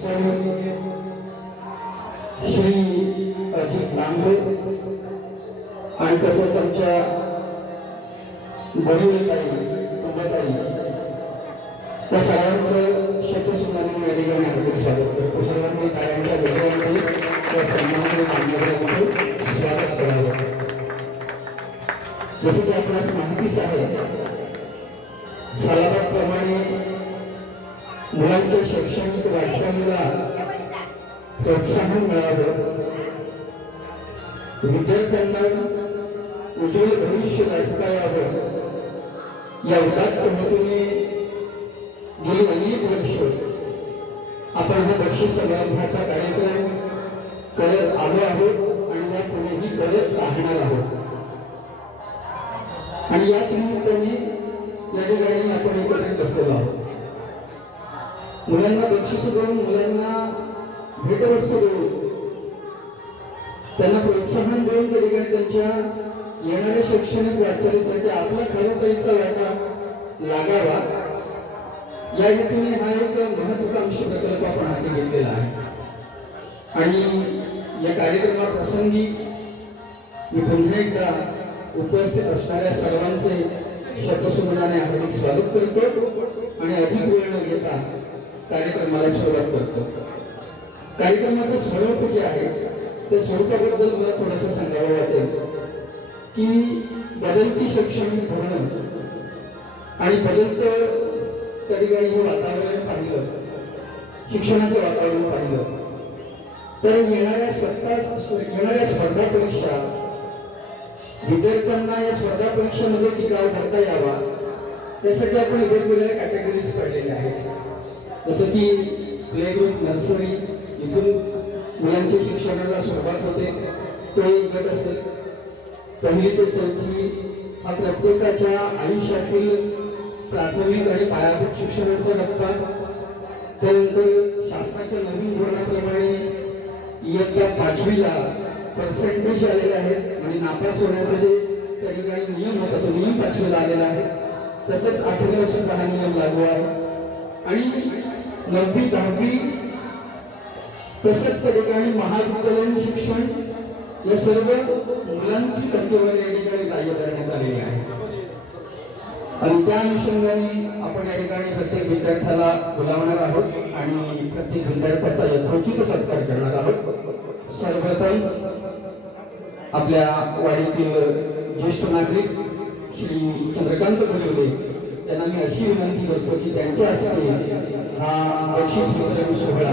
श्री अजित लांबे आणि तसंच आमच्या बहिणीताई कुंभताई त्या सर्वांचं शतसुनामी या ठिकाणी हार्दिक स्वागत करतो सर्वांनी कार्यांच्या विजयामध्ये त्या सन्मानाने मान्यवरांचं स्वागत करावं जसं की आपणास माहितीच आहे सलाबाप्रमाणे मुलांच्या शैक्षणिक प्रोत्साहन मिळावं विद्यार्थ्यांना उज्ज्वल भविष्य गाठता यावं या उदात्त हेतूने गेली अनेक वर्ष आपण हा बक्षीस समारंभाचा कार्यक्रम करत आलो आहोत आणि या पुढेही करत राहणार आहोत. आणि याच निमित्ताने या ठिकाणी आपण एकत्रित बसलेलो आहोत. मुलांना बक्षीस करून मुलांना भेटवस्तू देऊ त्यांना प्रोत्साहन देऊन त्या ठिकाणी त्यांच्या येणाऱ्या शैक्षणिक वाटचालीसाठी आपला खरोखरीचा वाटा लागावा. या हेतूने हा एक महत्वाकांक्षी प्रकल्प आपण हाती घेतलेला आहे. आणि या कार्यक्रमाप्रसंगी मी पुन्हा एकदा उपस्थित असणाऱ्या सर्वांचे शब्दसुमनाने हार्दिक स्वागत करतो आणि अधिक वेळ न घेता कार्यक्रमाला सुरुवात करतो. कार्यक्रमाचं स्वरूप जे आहे त्या स्वरूपाबद्दल मला थोडंसं सांगावं वाटेल. की बदलती शैक्षणिक धोरण आणि बदलतं तरी हे वातावरण पाहिलं शिक्षणाचं वातावरण पाहिलं तर येणाऱ्या सत्ता येणाऱ्या स्पर्धा परीक्षा विद्यार्थ्यांना या स्पर्धा परीक्षेमध्ये टिकाव करता यावा त्यासाठी आपण वेगवेगळ्या कॅटेगरीज काढलेल्या आहेत. जसं की प्ले ग्रुप नर्सरी इथून मुलांच्या शिक्षणाला सुरुवात होते. तो एक गट असेल. पहिली ते चौथी हा प्रत्येकाच्या आयुष्यातील प्राथमिक आणि पायाभूत शिक्षणाचा टप्पा. त्यानंतर शासनाच्या नवीन धोरणाप्रमाणे इयत्ता पाचवीला पर्सेंटेज आलेले आहेत. आणि नापास होण्याचे जे त्या ठिकाणी नियम होता तो नियम पाचवीला आलेला आहे. तसंच आठवीला सुद्धा हा नियम लागू आहे आणि नववी दहावी तसंच त्या ठिकाणी महाविद्यालयीन शिक्षण या सर्व मुलांची टक्केवारी या ठिकाणी कार्य करण्यात आलेली आहे. आणि त्या अनुषंगाने आपण या ठिकाणी प्रत्येक विद्यार्थ्याला बोलावणार आहोत आणि प्रत्येक विद्यार्थ्याचा यथोचित सत्कार करणार आहोत. सर्वप्रथम आपल्या वाडीतील ज्येष्ठ नागरिक श्री चंद्रकांत बोलवले त्यांना मी अशी विनंती करतो की त्यांच्या हस्ते हा बक्षीस वितरण सोहळा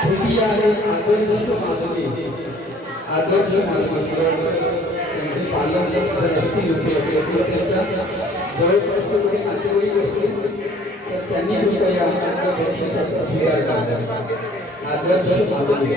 तृतीय आहे आदर्श मानवी आदर्श मानवी त्यांचे पालन असतील किंवा त्यांच्या जवळपास कोणी नातेवाईक असतील तर त्यांनी कृपया आपल्या बक्षिसाचा स्वीकार करा आदर्श मानवी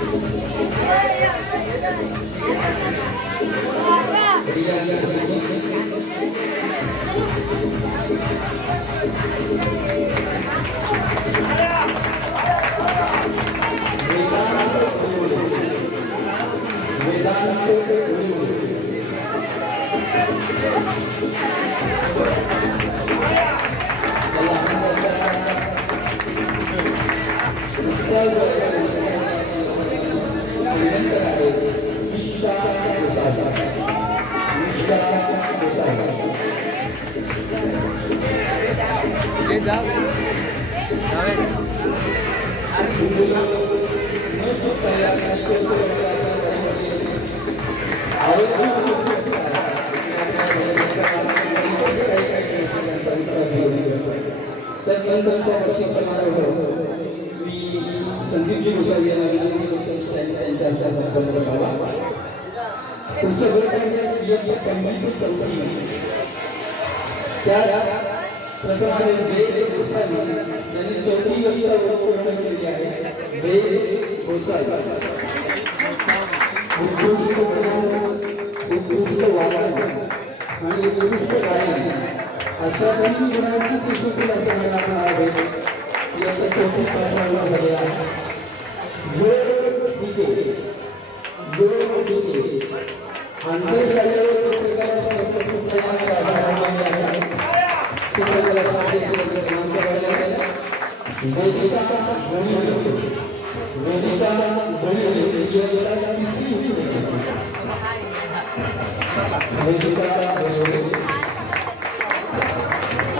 आहे आयुष त्यानंतरचा बक्षीस समारोह मी संदीपजी गोसावी यांना विनंती करतो त्यांनी त्यांच्या हस्ते संपन्न करावा तुमचं गट आहे पहिली ते चौथी त्या प्रथम वेद गोसावी यांनी चौथी इयत्ता पूर्ण केली आहे वेद गोसावी उत्कृष्ट उत्कृष्ट वाचन आणि उत्कृष्ट गायन अशा दोन्ही गुणांची पुस्तके असणारा हा आहे इयत्ता चौथी पासाला झाले आहे योग विके योग विके आंतर शालेय प्रत्येकाला समर्पित आधाराने आहे चित्रकला साहित्य क्रमांक वेदिका वेदिका तिसरी वेदिका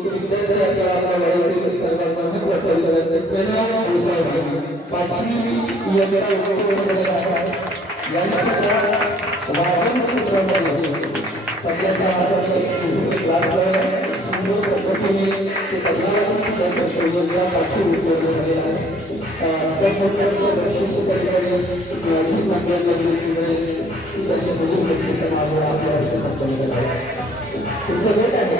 आणि त्यानंतर रुद्र गणित इयत्ता पहिली पूर्ण झालेली आहे रुद्र गणित आणि त्यामध्ये पर्सेंटेज घेऊन एक विद्यार्थी आपल्या आपल्या वयातील सर्वात महत्त्वाचा विचार प्रणव गोसावी पाचवी इयत्ता उपक्रमामध्ये आहे यांच्या वाहन सूत्रामध्ये सध्याच्या क्लास सुंदर पद्धतीने ते पद्मावती त्यांच्या शौर्याला पाचवी उपयोग झालेला आहे त्या मोठ्या बक्षीस कार्यक्रमाने माझी मागण्या त्यांच्या मजूर बक्षीस समारोह आपल्या हस्ते संपन्न झाला आहे तुमचं भेट आहे सामग्री साखळी नियती गोसावी सामग्री नियती गोसावी सामग्री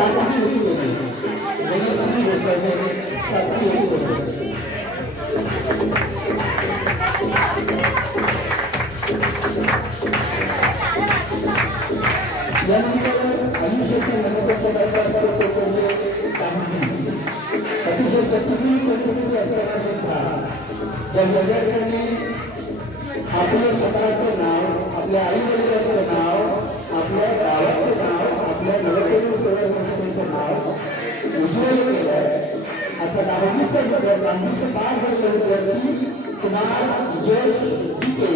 त्यानंतर आहे गणेशजी गोसावी सातवी होती होती गणेशजी गोसावी सातवी होती होती यानंतर आयुष्याच्या महत्त्वाचा टप्पा असतो तो म्हणजे कामगिरी अतिशय प्रतिकूल परिस्थिती असताना सुद्धा ज्या विद्यार्थ्यांनी आपलं स्वतःचं नाव आपल्या आई वडिलांचं नाव आपल्या गावाचं नाव आपल्या नगरपेठ सेवा संस्थेचं नाव उज्ज्वल केलं असं कुमार यश टिके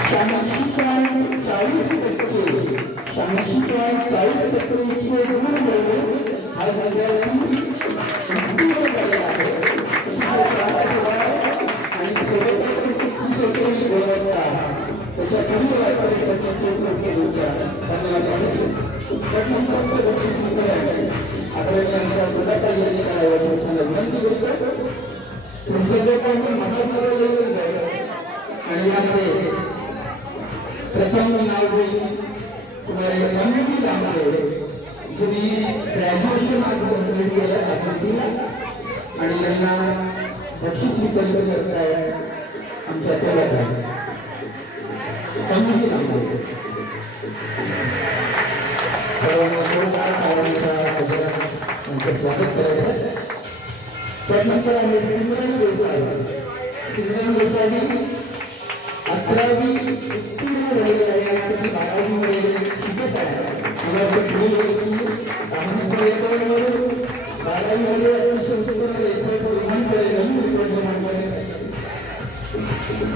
शहाऐंशी पॉईंट चाळीस टक्के शहाऐंशी पॉईंट चाळीस टक्के इतके गुण मिळवून हा विद्यार्थी झालेला आहे आणि सोबतच त्याच्या पुढील त्यानंतर तुमचं जे काही आणि यामध्ये प्रथम नाव तुम्हाला कम्युनिटी तुम्ही ग्रॅज्युएशन आज कंप्लीट केलं आणि यांना बक्षीस वितरण करताय आमच्या तोल्यात कम्युनिटी आमचं स्वागत करायचं त्यानंतर आहे सिमरन गोसावी सिमरन गोसावी अकरावी उत्तीर्ण झालेली आहे आणि तुम्ही बारावीमध्ये शिकत आहे मला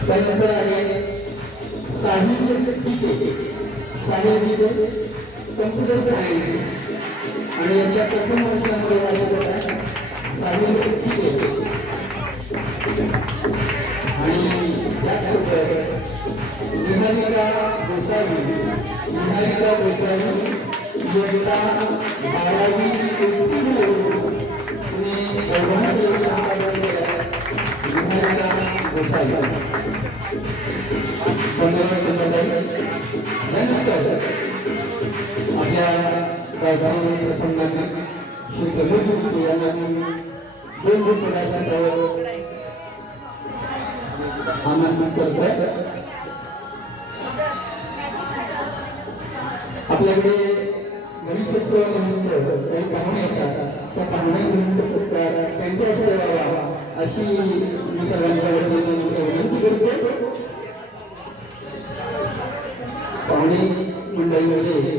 त्यानंतर आहे साहित्य गीते साहित्य कम्प्युटर सायन्स आणि यांच्या प्रथम वर्ष गोसावी निहारिका गोसावी इयत्ता बारावी आणि दोघांचे संपादन केलं. निहारिका गोसावी धन्यवाद गोसावी. त्यानंतर आपल्या गावचे प्रथम नागरिक श्री प्रमोद गुप्ते यांना मी दोन दोन पदासाठी आमंत्रित करतोय आपल्याकडे गणेशोत्सवानिमित्त काही पाहुणे येतात. त्या पाहुण्यांनिमित्त सत्कार त्यांच्या सेवा व्हावा अशी मी सगळ्यांच्या वतीने विनंती करतो. पाहुणे मंडळीमध्ये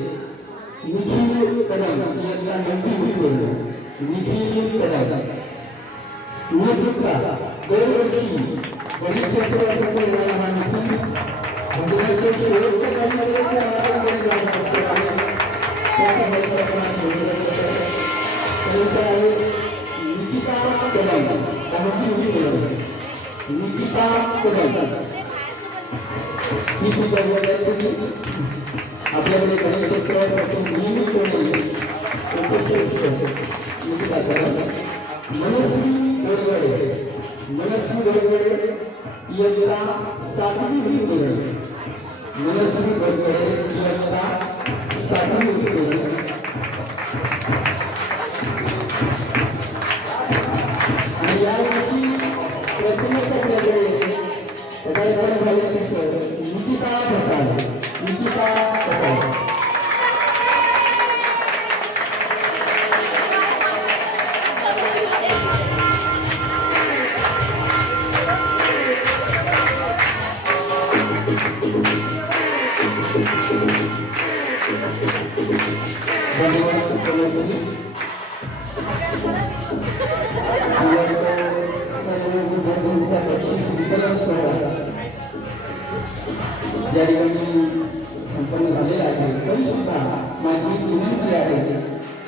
निखिल कदम यांना नंदी बोललो. निखिल कदम नेतृत्वा दरवर्षी गणेशोत्सवासाठी येणारा हा निखिल मंदिराचे शेवटच्या त्याचा व्यवस्थापन केलं जातं. त्यानंतर आहे निकिता कदम त्यामध्ये मुली बोलवतात. निकिता कदम ही सुद्धा विद्यार्थी आपल्याकडे गणेशोत्सवासाठी नियमितपणे उपस्थित असते निकिता कदम मनस्वी गोडगडे मनस्वी गोडगडे इयत्ता सातवी गोडगडे मनस्वी गोडगडे इयत्ता सातवी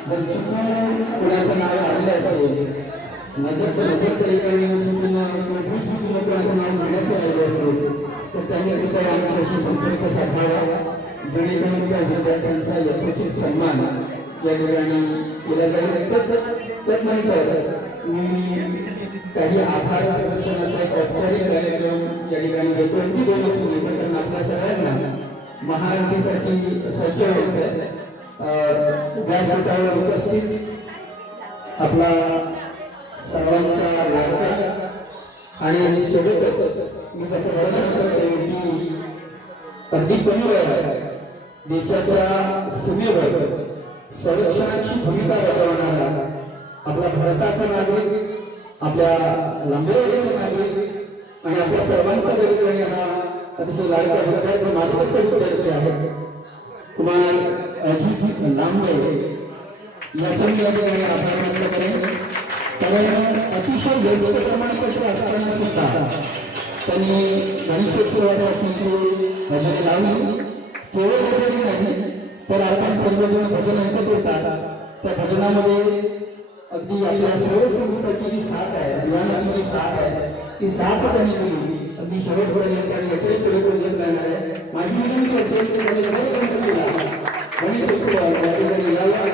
जर चुकून कुणाचं नाव आलेलं असेल नजर नजर तरी काही नाव घेण्याचं असेल तर त्यांनी कृपया आमच्याशी संपर्क साधावा जेणेकरून त्या विद्यार्थ्यांचा यथोचित सन्मान या ठिकाणी केला जाईल त्यानंतर मी काही आभार प्रदर्शनाचा एक औपचारिक कार्यक्रम या ठिकाणी घेतो दोन असून पण आपल्या सगळ्यांना महाआरतीसाठी सज्ज व्हायचं आहे. अं, व्यासपीठावर उपस्थित. आपला सर्वांचा लाडका आणि सोबतच मी त्याचं वर्णन करतो की अगदी कमी वेळ देशाच्या सीमेवर संरक्षणाची भूमिका बजावणारा आपला भारताचा नागरिक आपल्या लांबेवाडीचा नागरिक आणि आपल्या सर्वांचा वेगवेगळ्या हा अतिशय लाडका विद्यार्थी माझा पण विद्यार्थी आहे. तुम्हाला अजित लांबे याचा मी या ठिकाणी आभार व्यक्त करेन कारण अतिशय व्यस्त प्रमाणपत्र असताना सुद्धा त्यांनी गणेशोत्सवासाठी भजन लावली केवळ भजन नाही तर आपण सर्वजण भजन ऐकत होतात त्या भजनामध्ये अगदी आपल्या सर्व संगीताची जी साथ आहे दिवाणाची जी साथ आहे ती साथ त्यांनी दिली अगदी शेवटपर्यंत याच्याही पुढे पर्यंत येत राहणार आहे. माझी विनंती असेल की त्यांनी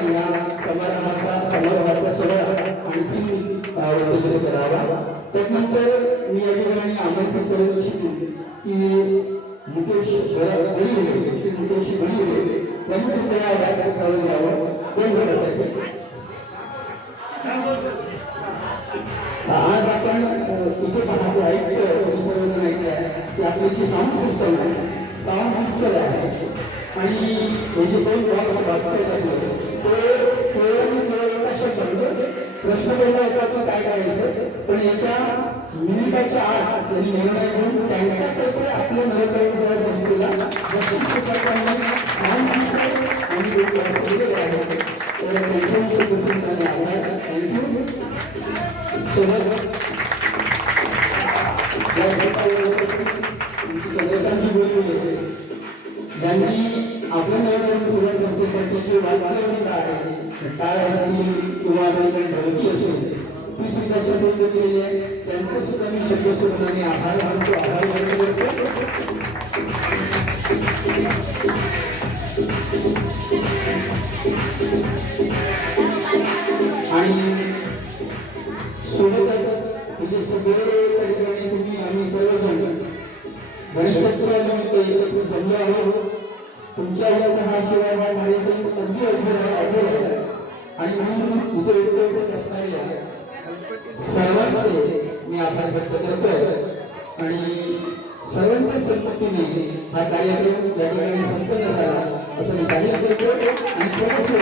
प्रश्न पहिला होता काय करायचं? पण एका मिनिटाच्या आत त्यांनी निर्णय घेऊन त्यांच्यातर्फे आपल्या नवकरणीच्या संस्थेला आणि त्यांच्याविषयी बसून त्यांनी आभार. थँक्यू सोबत जी आहे टाळ असतील किंवा ढोलकी असेल ती सुद्धा शब्द केलेली आहे सुद्धा मी शब्द सोडून आणि आभार मानतो आभार व्यक्त आणि सोबतच म्हणजे सगळे त्या ठिकाणी तुम्ही आम्ही सर्वजण गणेशोत्सवानिमित्त एकत्र जमलो आहोत. तुमच्या या समाजसेवा हा माझ्याकडे अगदी अद्भुत आहे अद्भुत आहे? आणि म्हणून उपयुक्त असणाऱ्या सर्वांचे मी आभार व्यक्त करतोय. आणि सर्वांच्या संपत्तीने हा कार्यक्रम या ठिकाणी संपन्न झाला असं मी जाहीर करतो आणि स्वतःसेवा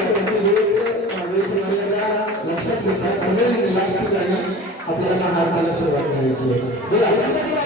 लक्षात घेता सगळ्यांनी लास्ट ठिकाणी आपल्याला हात मला सुरुवात करायची आहे.